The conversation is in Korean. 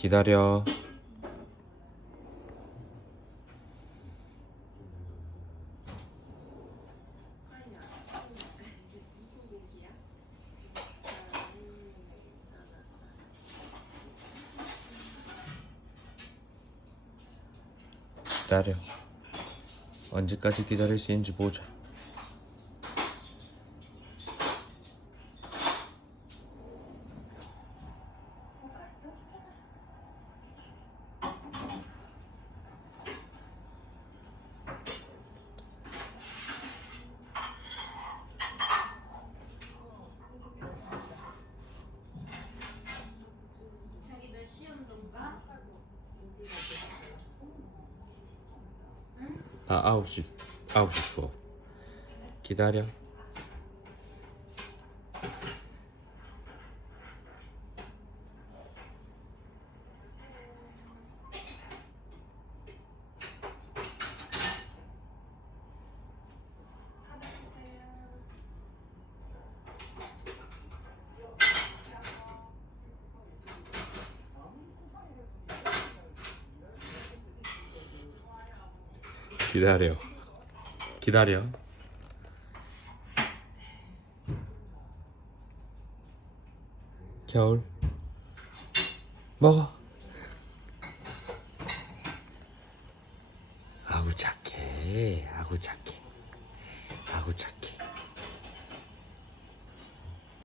기다려. 기다려. 언제까지 기다릴 수 있는지 보자. 아, 9시 수업. 기다려. 기다려. 기다려. 겨울 먹어. 아구 착해. 아구 착해. 아구 착해.